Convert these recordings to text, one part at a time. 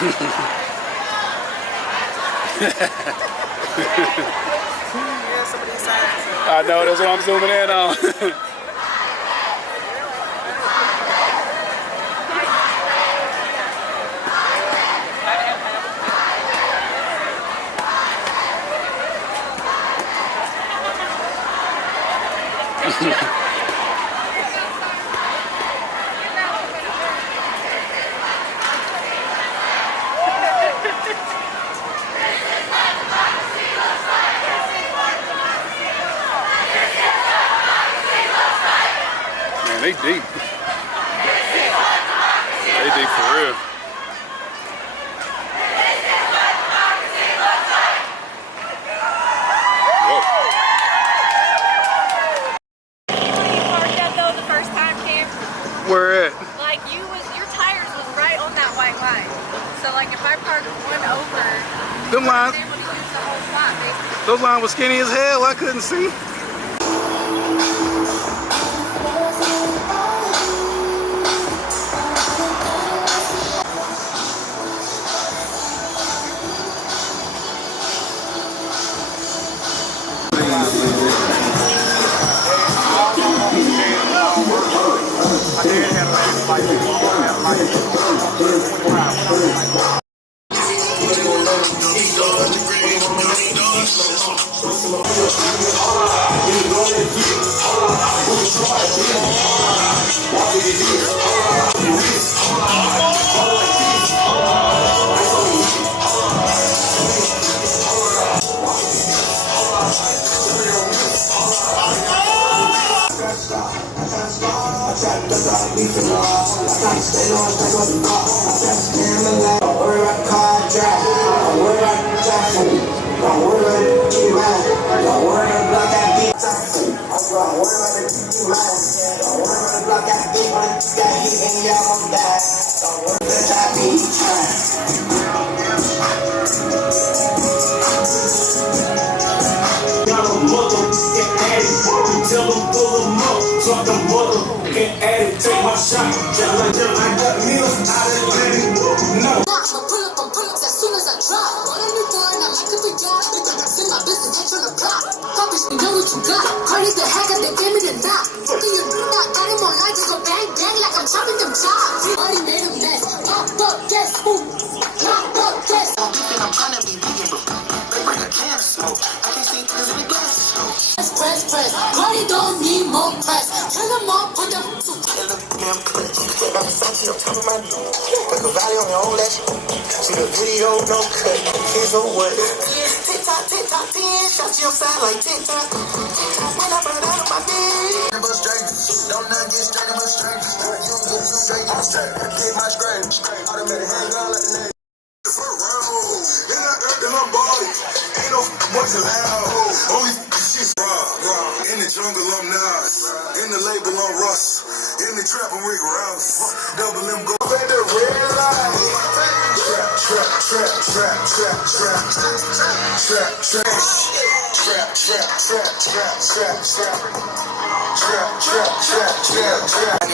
I know, that's what I'm zooming in on. Man, they deep. They deep for real. Whoa. Where at? Like your tires was right on that white line. So like if I parked one over, Them lines, I was able to use the whole spot basically. those lines were skinny as hell. I couldn't see. Take my shot, just like them. I got meals out of the no. I'ma pull up as soon as I drop. Run on the door and I'm like a big guy. It's in my business, ain't tryna block. Puppies, you know what you got. Cardi's the hacker, they gave me the knock. Fucking you do not got him on line, just go bang bang like I'm chopping them chops. Already made a mess. Pop up, guess who? Pop up, guess. I'm trying to be vegan, but they bring a can of smoke. I can't see things in the glass. Press. Cardi don't need more press. Tell them all, put them to Damn clutch. Step out the Santi on top of my knee. Like a valley on your own latch. See the video, no cut. Kids on what? TikTok, 10. Shot you outside like TikTok. When I burn out of my bed. But strangers. Don't not get straight in my strangers. You don't get straight in my straight. Get my scrape. Automatic hang on like the name. Front row. In the earth in my body. Ain't no boys allowed. Only shit's raw. In the jungle, I'm Nas. In the label, I'm Russ. In the trap, I'm Rick Rouse. Double M go. At the red light.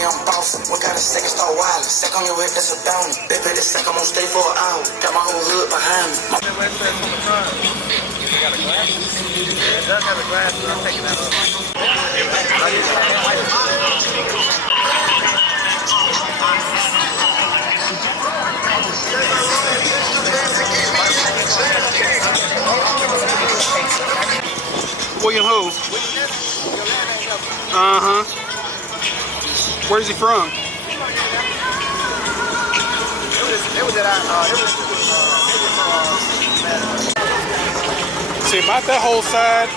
I'm bossing. What kind of second star wireless? Sec on your head, that's a bounty. They pay the sec, I'm gonna stay for an hour. Got my whole hood behind me. It got a glass? It does have a glass, but I'm taking that off. William who? Uh-huh. Where's he from? See, about that whole side,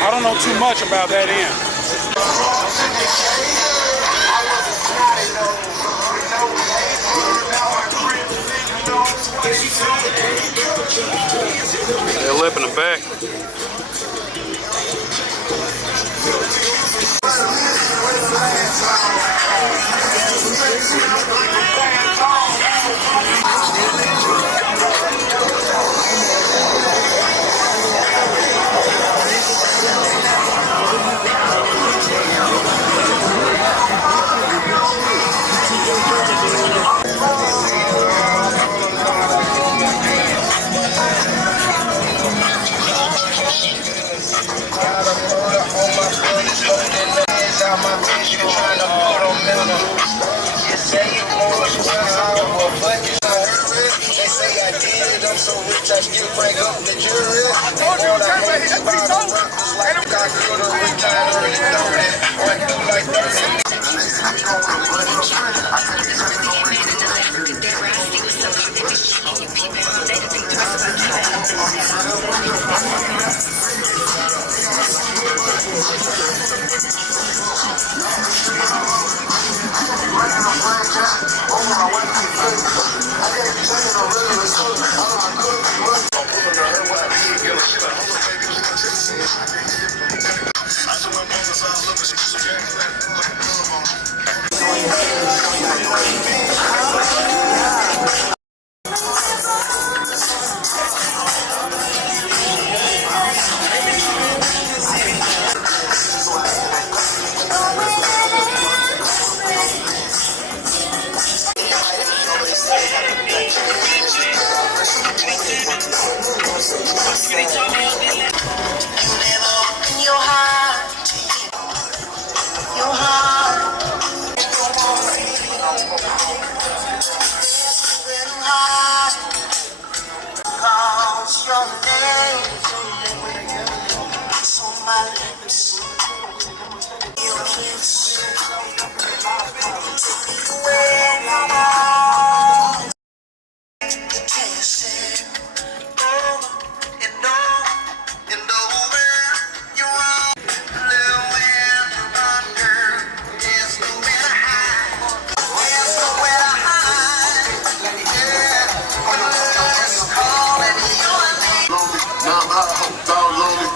I don't know too much about that end. They're lip in the back. They say I did, I'm so rich, I still bring up the jury. I told you, he's over. Like I could have retired early, know that. I do like 'cause your name is on my lips. Your kiss, when your eyes, the taste, and over, you're on. Little wind under, there's nowhere to hide. There's nowhere to hide. Yeah, it's calling your name. Now I hope down lonely.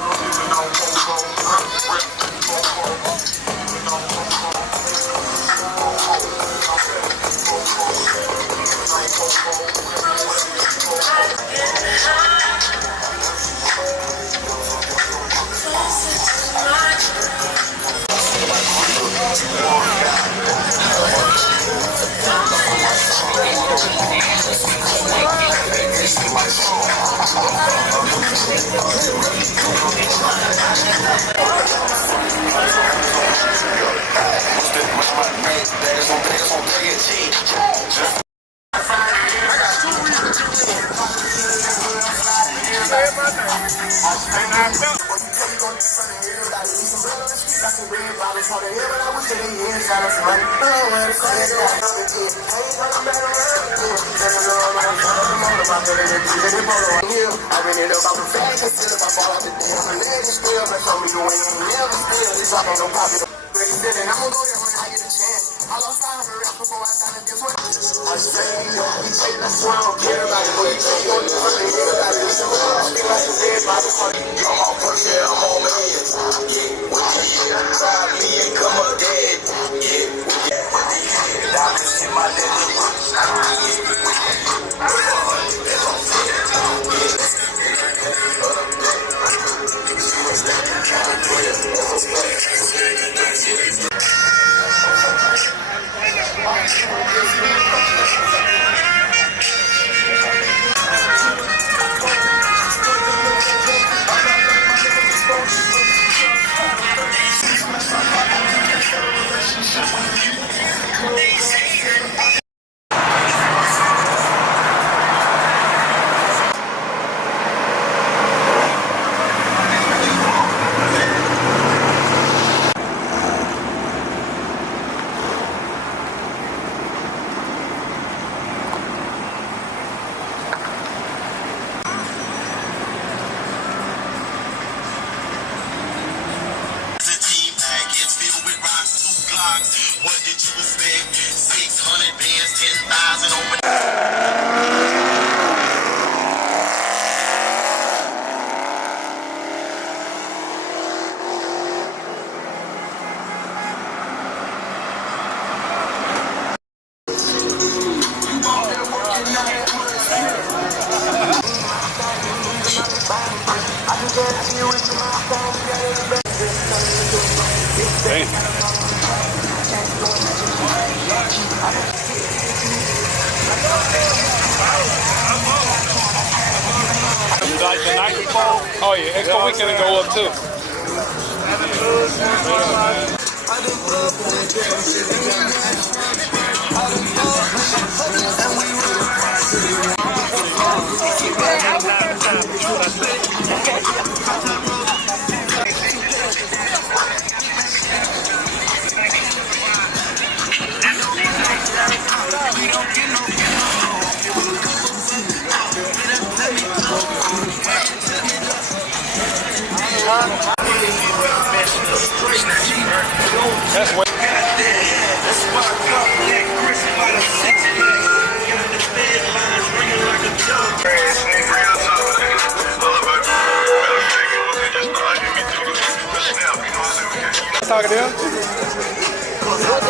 What did you expect? 600 bands, 10,000 over. Like the night before? Oh yeah, Expo Weekend will go up too. Yeah, man. Talking to him?